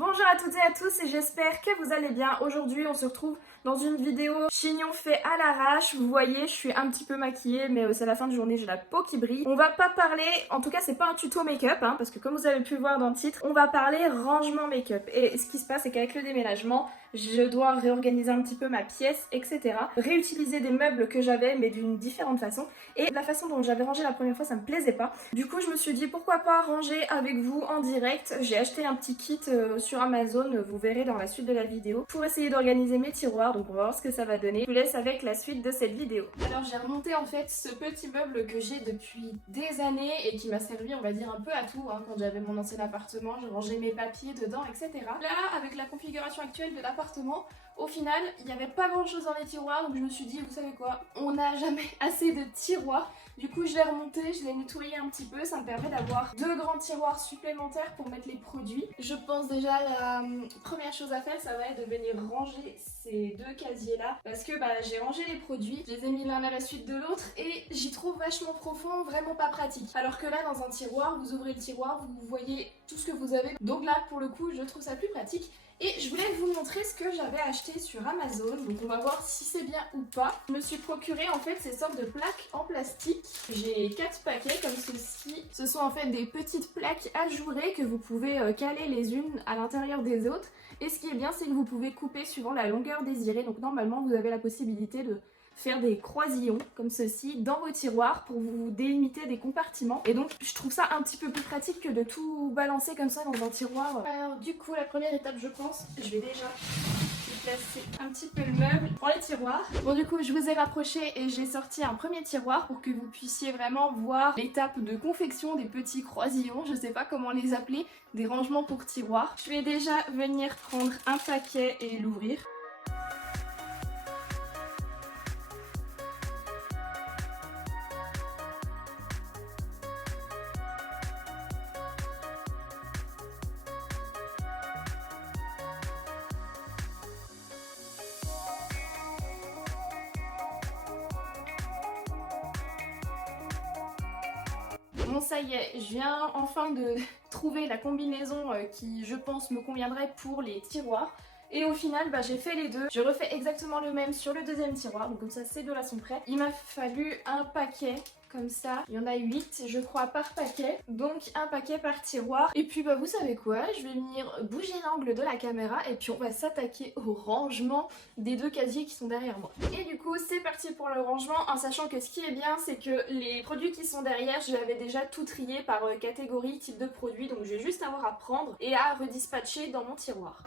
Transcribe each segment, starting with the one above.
Bonjour à toutes et à tous et j'espère que vous allez bien. Aujourd'hui on se retrouve dans une vidéo chignon fait à l'arrache. Vous voyez, je suis un petit peu maquillée mais c'est la fin de journée, j'ai la peau qui brille. On va pas parler, en tout cas c'est pas un tuto make-up parce que comme vous avez pu voir dans le titre, on va parler rangement make-up. Et ce qui se passe c'est qu'avec le déménagement, je dois réorganiser un petit peu ma pièce, etc. Réutiliser des meubles que j'avais mais d'une différente façon. Et la façon dont j'avais rangé la première fois ça me plaisait pas. Du coup je me suis dit pourquoi pas ranger avec vous en direct. J'ai acheté un petit kit sur Amazon, vous verrez dans la suite de la vidéo, pour essayer d'organiser mes tiroirs, donc on va voir ce que ça va donner. Je vous laisse avec la suite de cette vidéo. Alors j'ai remonté en fait ce petit meuble que j'ai depuis des années et qui m'a servi on va dire un peu à tout quand j'avais mon ancien appartement, je rangeais mes papiers dedans, etc. Là avec la configuration actuelle de l'appartement, au final il n'y avait pas grand chose dans les tiroirs, donc je me suis dit vous savez quoi, on n'a jamais assez de tiroirs. Du coup je l'ai remonté, je l'ai nettoyé un petit peu, ça me permet d'avoir deux grands tiroirs supplémentaires pour mettre les produits. Je pense déjà la première chose à faire ça va être de venir ranger ces deux casiers là parce que j'ai rangé les produits, je les ai mis l'un à la suite de l'autre et j'y trouve vachement profond, vraiment pas pratique. Alors que là dans un tiroir, vous ouvrez le tiroir, vous voyez tout ce que vous avez, donc là pour le coup je trouve ça plus pratique. Et je voulais vous montrer ce que j'avais acheté sur Amazon, donc on va voir si c'est bien ou pas. Je me suis procuré en fait ces sortes de plaques en plastique. J'ai 4 paquets comme ceci. Ce sont en fait des petites plaques ajourées que vous pouvez caler les unes à l'intérieur des autres. Et ce qui est bien c'est que vous pouvez couper suivant la longueur désirée, donc normalement vous avez la possibilité de faire des croisillons comme ceci dans vos tiroirs pour vous délimiter des compartiments, et donc je trouve ça un petit peu plus pratique que de tout balancer comme ça dans un tiroir. Alors du coup la première étape je pense, je vais déjà placer un petit peu le meuble dans les tiroirs. Bon du coup je vous ai rapproché et j'ai sorti un premier tiroir pour que vous puissiez vraiment voir l'étape de confection des petits croisillons, je sais pas comment les appeler, des rangements pour tiroirs. Je vais déjà venir prendre un paquet et l'ouvrir. Bon ça y est, je viens enfin de trouver la combinaison qui je pense me conviendrait pour les tiroirs. Et au final j'ai fait les deux. Je refais exactement le même sur le deuxième tiroir, donc comme ça ces deux là sont prêts. Il m'a fallu un paquet comme ça, il y en a 8 je crois par paquet, donc un paquet par tiroir. Et puis vous savez quoi, je vais venir bouger l'angle de la caméra et puis on va s'attaquer au rangement des deux casiers qui sont derrière moi. Et du coup c'est parti pour le rangement, en sachant que ce qui est bien c'est que les produits qui sont derrière je l'avais déjà tout trié par catégorie, type de produit, donc je vais juste avoir à prendre et à redispatcher dans mon tiroir.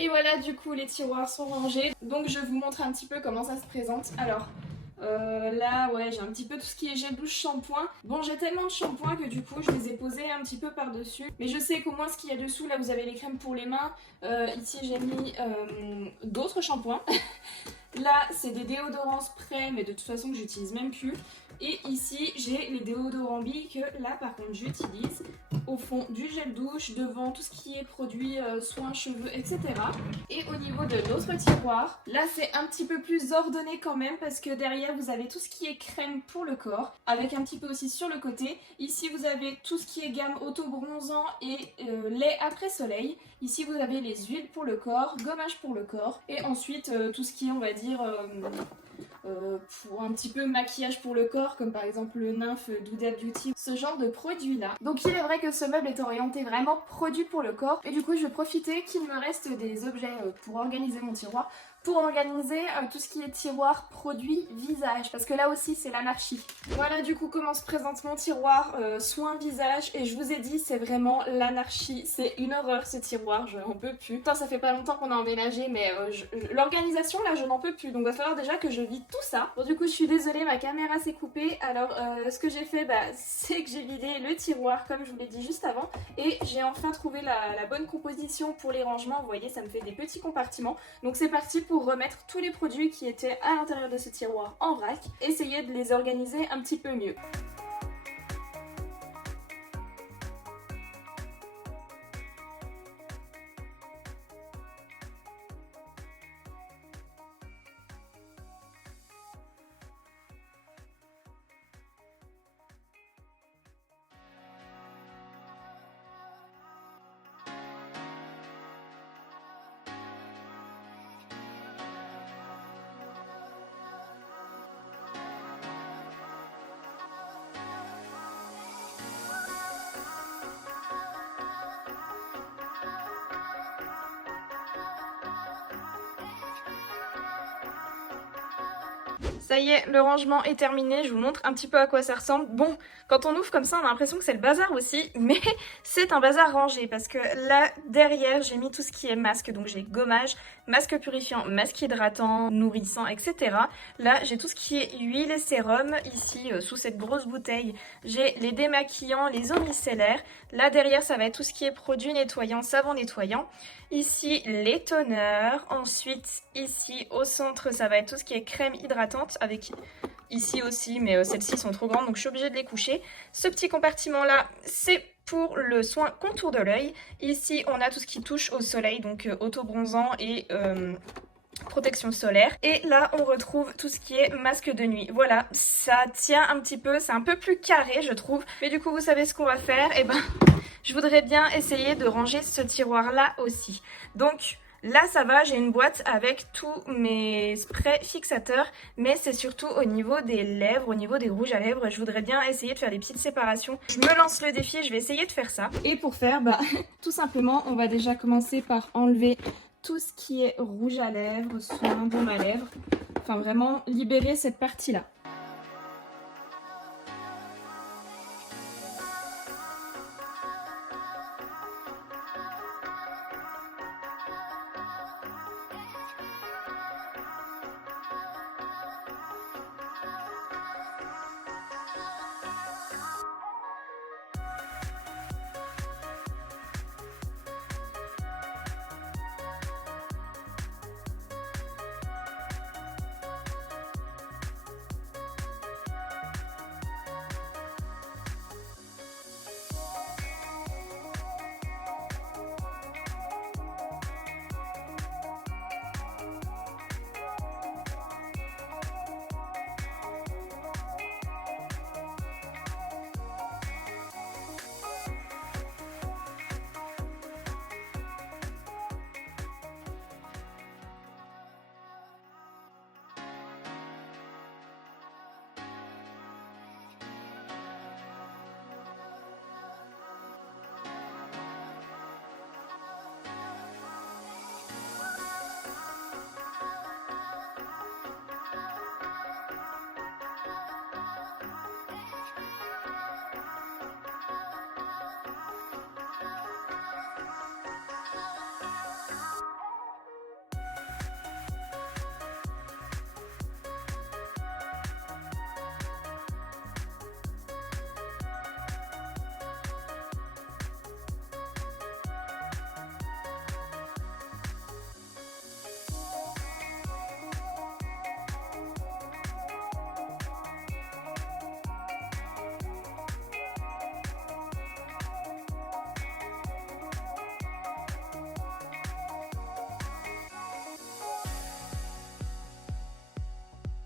Et voilà, du coup les tiroirs sont rangés, donc je vous montre un petit peu comment ça se présente. Alors là ouais, j'ai un petit peu tout ce qui est gel douche, shampoing. Bon, j'ai tellement de shampoing que du coup je les ai posés un petit peu par dessus, mais je sais qu'au moins ce qu'il y a dessous, là vous avez les crèmes pour les mains, ici j'ai mis d'autres shampoings. Là c'est des déodorants spray mais de toute façon que j'utilise même plus. Et ici j'ai les déodorants billes que là par contre j'utilise. Au fond du gel douche, devant tout ce qui est produits soins, cheveux, etc. Et au niveau de l'autre tiroir, là c'est un petit peu plus ordonné quand même parce que derrière vous avez tout ce qui est crème pour le corps, avec un petit peu aussi sur le côté. Ici vous avez tout ce qui est gamme auto-bronzant et lait après soleil. Ici vous avez les huiles pour le corps, gommage pour le corps et ensuite tout ce qui est on va dire pour un petit peu maquillage pour le corps, comme par exemple le Nymph d'Huda Beauty, ce genre de produit là. Donc il est vrai que ce meuble est orienté vraiment produit pour le corps, et du coup je vais profiter qu'il me reste des objets pour organiser mon tiroir pour organiser tout ce qui est tiroir produits visage, parce que là aussi c'est l'anarchie. Voilà du coup comment se présente mon tiroir soins visage, et je vous ai dit c'est vraiment l'anarchie, c'est une horreur ce tiroir, je n'en peux plus. Putain, ça fait pas longtemps qu'on a emménagé, mais l'organisation là je n'en peux plus, donc va falloir déjà que je vide tout ça. Bon du coup je suis désolée, ma caméra s'est coupée, alors ce que j'ai fait c'est que j'ai vidé le tiroir comme je vous l'ai dit juste avant, et j'ai enfin trouvé la bonne composition pour les rangements. Vous voyez, ça me fait des petits compartiments, donc c'est parti pour remettre tous les produits qui étaient à l'intérieur de ce tiroir en vrac, essayer de les organiser un petit peu mieux. Ça y est, le rangement est terminé, je vous montre un petit peu à quoi ça ressemble. Bon, quand on ouvre comme ça, on a l'impression que c'est le bazar aussi, mais c'est un bazar rangé parce que là, derrière, j'ai mis tout ce qui est masque. Donc j'ai gommage, masque purifiant, masque hydratant, nourrissant, etc. Là, j'ai tout ce qui est huile et sérum. Ici, sous cette grosse bouteille, j'ai les démaquillants, les eaux micellaires. Là, derrière, ça va être tout ce qui est produits nettoyants, savon nettoyant. Ici, les toners. Ensuite, ici, au centre, ça va être tout ce qui est crème hydratante, avec ici aussi, mais celles-ci sont trop grandes, donc je suis obligée de les coucher. Ce petit compartiment-là, c'est pour le soin contour de l'œil. Ici, on a tout ce qui touche au soleil, donc auto-bronzant et protection solaire. Et là, on retrouve tout ce qui est masque de nuit. Voilà, ça tient un petit peu, c'est un peu plus carré, je trouve. Mais du coup, vous savez ce qu'on va faire? Eh ben, je voudrais bien essayer de ranger ce tiroir-là aussi. Donc, là, ça va, j'ai une boîte avec tous mes sprays fixateurs, mais c'est surtout au niveau des lèvres, au niveau des rouges à lèvres. Je voudrais bien essayer de faire des petites séparations. Je me lance le défi, je vais essayer de faire ça. Et pour faire, tout simplement, on va déjà commencer par enlever tout ce qui est rouge à lèvres, soin, baume à lèvres. Enfin, vraiment libérer cette partie-là.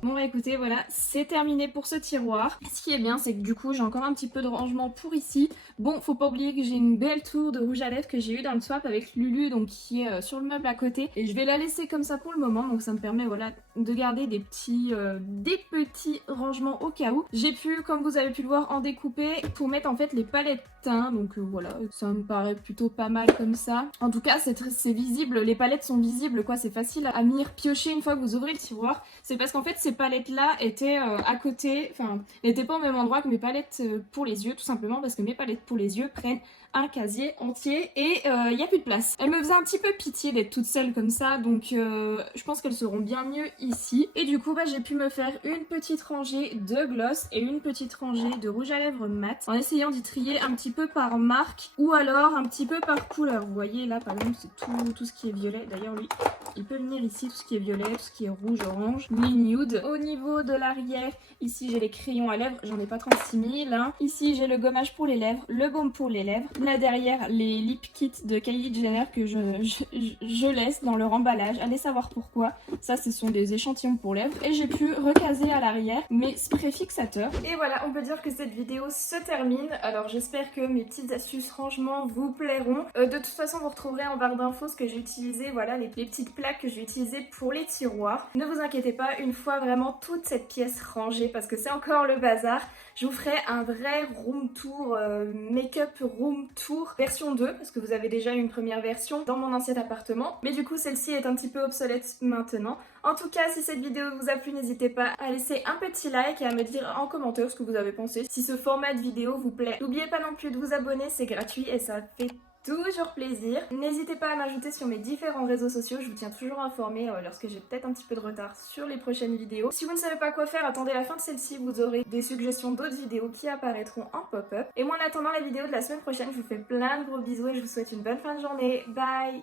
Bon bah écoutez, voilà, c'est terminé pour ce tiroir. Ce qui est bien, c'est que du coup j'ai encore un petit peu de rangement pour ici. Bon, faut pas oublier que j'ai une belle tour de rouge à lèvres que j'ai eu dans le swap avec Lulu, donc qui est sur le meuble à côté. Et je vais la laisser comme ça pour le moment, donc ça me permet voilà de garder des petits rangements au cas où. J'ai pu, comme vous avez pu le voir, en découper pour mettre en fait les palettes teints. Donc voilà, ça me paraît plutôt pas mal comme ça. En tout cas, c'est visible, les palettes sont visibles quoi, c'est facile à venir piocher une fois que vous ouvrez le tiroir. C'est parce qu'en fait ces palettes là étaient à côté, enfin n'étaient pas au même endroit que mes palettes pour les yeux, tout simplement parce que mes palettes pour les yeux prennent un casier entier et il n'y a plus de place. Elle me faisait un petit peu pitié d'être toute seule comme ça, donc je pense qu'elles seront bien mieux ici. Et du coup bah, j'ai pu me faire une petite rangée de gloss et une petite rangée de rouge à lèvres mat en essayant d'y trier un petit peu par marque ou alors un petit peu par couleur. Vous voyez là par exemple c'est tout ce qui est violet, d'ailleurs lui il peut venir ici, tout ce qui est violet, tout ce qui est rouge, orange, lui nude. Au niveau de l'arrière, ici j'ai les crayons à lèvres, j'en ai pas 36 000 hein. Ici j'ai le gommage pour les lèvres, le baume pour les lèvres. Là derrière les lip kits de Kylie Jenner que je laisse dans leur emballage, allez savoir pourquoi. Ça ce sont des échantillons pour lèvres. Et j'ai pu recaser à l'arrière mes sprays fixateurs. Et voilà, on peut dire que cette vidéo se termine. Alors j'espère que mes petites astuces rangement vous plairont. De toute façon vous retrouverez en barre d'infos ce que j'ai utilisé, voilà les petites plaques que j'ai utilisées pour les tiroirs. Ne vous inquiétez pas, une fois vraiment toute cette pièce rangée, parce que c'est encore le bazar, je vous ferai un vrai room tour, make-up room tour version 2, parce que vous avez déjà une première version dans mon ancien appartement. Mais du coup celle-ci est un petit peu obsolète maintenant. En tout cas, si cette vidéo vous a plu, n'hésitez pas à laisser un petit like et à me dire en commentaire ce que vous avez pensé, si ce format de vidéo vous plaît. N'oubliez pas non plus de vous abonner, c'est gratuit et ça fait toujours plaisir. N'hésitez pas à m'ajouter sur mes différents réseaux sociaux, je vous tiens toujours informé lorsque j'ai peut-être un petit peu de retard sur les prochaines vidéos. Si vous ne savez pas quoi faire, attendez la fin de celle-ci, vous aurez des suggestions d'autres vidéos qui apparaîtront en pop-up. Et moi en attendant la vidéo de la semaine prochaine, je vous fais plein de gros bisous et je vous souhaite une bonne fin de journée. Bye!